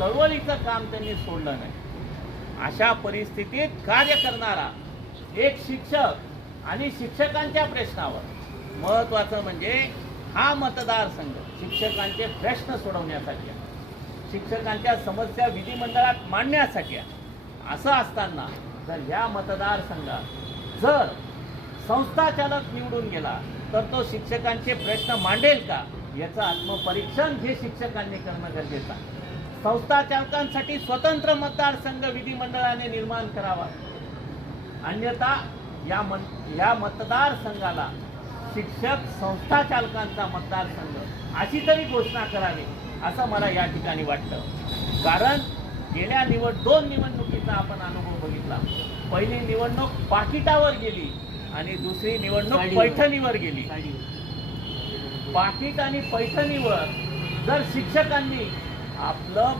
चळवळीचं काम त्यांनी सोडलं नाही अशा परिस्थितीत कार्य करणारा एक शिक्षक आणि शिक्षकांच्या प्रश्नावर महत्वाचं म्हणजे हा मतदारसंघ शिक्षकांचे प्रश्न सोडवण्यासाठी आहे. शिक्षकांच्या समस्या विधिमंडळात मांडण्यासाठी आहे. असं असताना जर या मतदारसंघात जर संस्थाचालक निवडून गेला तर तो शिक्षकांचे प्रश्न मांडेल का याचं आत्मपरीक्षण हे शिक्षकांनी करणं गरजेचं आहे संस्थाचालकांसाठी स्वतंत्र मतदारसंघ विधिमंडळाने निर्माण करावा. अन्यथा या मन या मतदारसंघाला शिक्षक संस्थाचालकांचा मतदारसंघ अशी तरी घोषणा करावी असं मला या ठिकाणी वाटतं. कारण गेल्या निवड दोन निवडणुकीचा आपण अनुभव बघितला. पहिली निवडणूक पाकिटावर गेली आणि दुसरी निवडणूक. पैठणीवर गेली. पाकिट आणि पैठणीवर जर शिक्षकांनी आपलं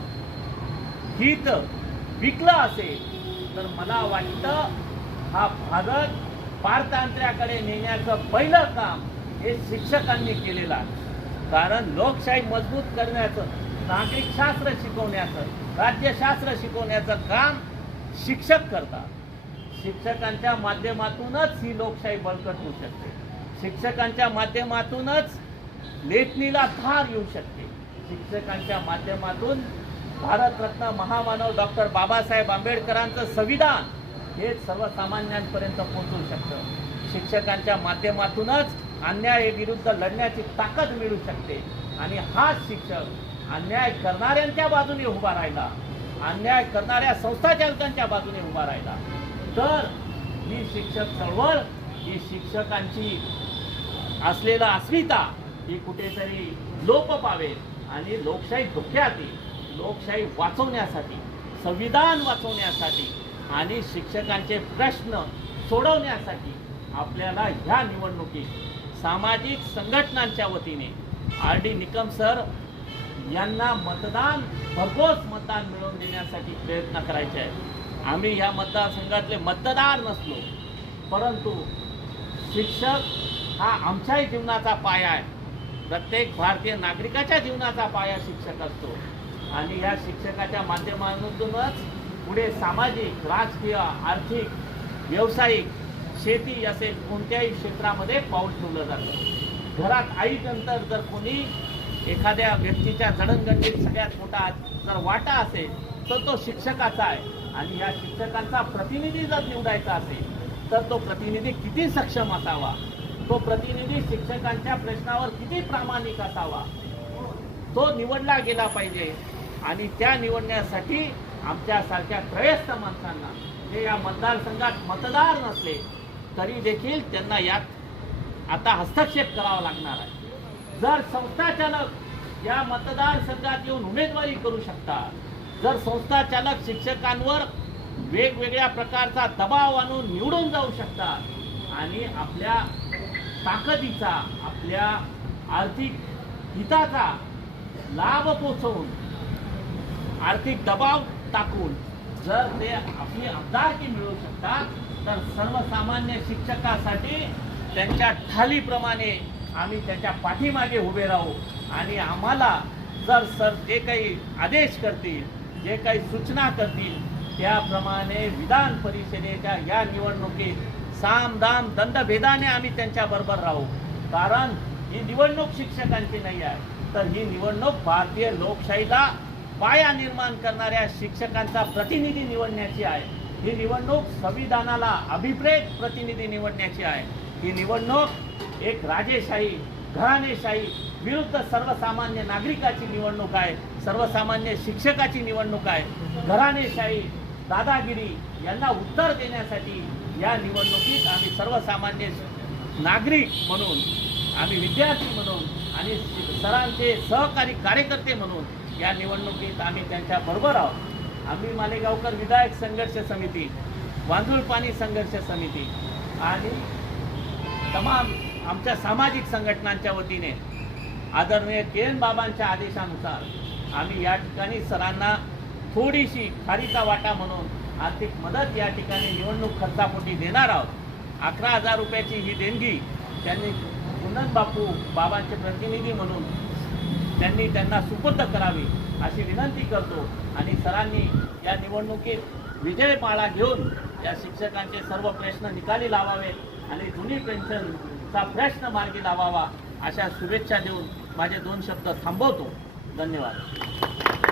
हित विकलं असेल तर मला वाटतं हा भारत पारतंत्र्याकडे नेण्याचं पहिलं काम हे शिक्षकांनी केलेलं आहे. कारण लोकशाही मजबूत करण्याचं नागरिकशास्त्र शिकवण्याचं राज्यशास्त्र शिकवण्याचं काम शिक्षक करतात. शिक्षकांच्या माध्यमातूनच ही लोकशाही बळकट होऊ शकते. शिक्षकांच्या माध्यमातूनच लेखणीला धार येऊ शकते. शिक्षकांच्या माध्यमातून भारतरत्न महामानव डॉक्टर बाबासाहेब आंबेडकरांचं संविधान हे सर्वसामान्यांपर्यंत पोहोचू शकतं. शिक्षकांच्या माध्यमातूनच अन्यायाविरुद्ध लढण्याची ताकद मिळू शकते. आणि हाच शिक्षक अन्याय करणाऱ्यांच्या बाजूने उभा राहिला. अन्याय करणाऱ्या संस्थाचालकांच्या बाजूने उभा राहिला. तर ही शिक्षक चळवळ ही शिक्षकांची असलेला अस्मिता ही कुठेतरी लोप पावेल. आणि लोकशाही धोक्यात येईल लोकशाही वाचवण्यासाठी संविधान वाचवण्यासाठी आणि शिक्षकांचे प्रश्न सोडवण्यासाठी आपल्याला ह्या निवडणुकीत सामाजिक संघटनांच्या वतीने आर डी निकम सर यांना मतदान भरघोस मतदान मिळवून देण्यासाठी प्रयत्न करायचे आहे आम्ही ह्या मतदारसंघातले मतदार नसलो परंतु शिक्षक हा आमच्याही जीवनाचा पाया आहे. प्रत्येक भारतीय नागरिकाच्या जीवनाचा पाया शिक्षक असतो. आणि या शिक्षकाच्या माध्यमातूनच पुढे सामाजिक राजकीय आर्थिक व्यावसायिक शेती असे कोणत्याही क्षेत्रामध्ये पाऊल ठेवलं जातं. घरात आई नंतर जर कोणी एखाद्या व्यक्तीच्या जडणघडणीत सगळ्यात मोठा जर वाटा असेल तर तो शिक्षकाचा आहे. आणि या शिक्षकांचा प्रतिनिधी जर निवडायचा असेल तर तो प्रतिनिधी किती सक्षम असावा? तो प्रतिनिधी शिक्षकांच्या प्रश्नावर किती प्रामाणिक असावा. तो निवडला गेला पाहिजे आणि त्या निवडण्यासाठी आमच्यासारख्या त्रयस्थ माणसांना जे या मतदारसंघात मतदार नसले तरी देखील त्यांना यात आता हस्तक्षेप करावा लागणार आहे. जर संस्थाचालक या मतदारसंघात येऊन उमेदवारी करू शकतात जर संस्थाचालक शिक्षकांवर वेगवेगळ्या प्रकारचा दबाव आणून निवडून जाऊ शकतात आणि आपल्या ताकदीचा आपल्या आर्थिक हिताचा लाभ पोचवून आर्थिक दबाव टाकून जर ते आपली आमदारकी मिळवू शकतात तर सर्वसामान्य शिक्षकासाठी त्यांच्या ठालीप्रमाणे आम्ही त्याच्या पाठीमागे उभे राहू आणि आम्हाला जर सर जे काही आदेश करतील जे काही सूचना करतील त्याप्रमाणे विधान परिषदेच्या या निवडणुकीत साम दाम दंडभेदाने आम्ही त्यांच्याबरोबर राहू. कारण ही निवडणूक शिक्षकांची नाही आहे. तर ही निवडणूक भारतीय लोकशाहीला पाया निर्माण करणाऱ्या शिक्षकांचा प्रतिनिधी निवडण्याची आहे. ही निवडणूक संविधानाला अभिप्रेत प्रतिनिधी निवडण्याची आहे. ही निवडणूक एक राजेशाही घराणेशाही विरुद्ध सर्वसामान्य नागरिकाची निवडणूक आहे सर्वसामान्य शिक्षकाची निवडणूक आहे. घराणेशाही दादागिरी यांना उत्तर देण्यासाठी या निवडणुकीत आम्ही सर्वसामान्य नागरिक म्हणून आम्ही विद्यार्थी म्हणून आणि सरांचे सहकारी कार्यकर्ते म्हणून या निवडणुकीत आम्ही त्यांच्या बरोबर आहोत. आम्ही मालेगावकर विधायक संघर्ष समिती वांजुळ पाणी संघर्ष समिती आणि तमाम आमच्या सामाजिक संघटनांच्या वतीने आदरणीय के बाबांच्या आदेशानुसार आम्ही या ठिकाणी सरांना थोडीशी खारीचा वाटा म्हणून आर्थिक मदत या ठिकाणी निवडणूक खर्चापोटी देणार आहोत. अकरा हजार रुपयाची ही देणगी त्यांनी कुंदन बापू बाबांचे प्रतिनिधी म्हणून त्यांनी त्यांना सुपूर्द करावी अशी विनंती करतो. आणि सरांनी या निवडणुकीत विजय माळा घेऊन या शिक्षकांचे सर्व प्रश्न निकाली लावावे आणि जुनी पेन्शनचा प्रश्न मार्गी लावावा अशा शुभेच्छा देऊन माझे दोन शब्द थांबवतो. धन्यवाद.